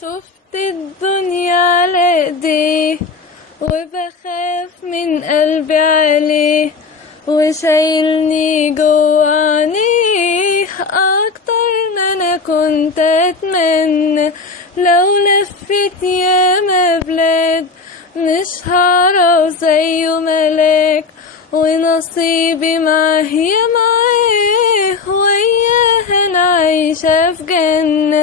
شفت الدنيا على ايديه وبخاف من قلبي عليه وشايلني جوانيه اكتر ما انا كنت اتمنى. لو لفت ياما بلاد مش هعرف زيه ملاك ونصيبي معاه يا معاه وياه انا عايشة في جنة.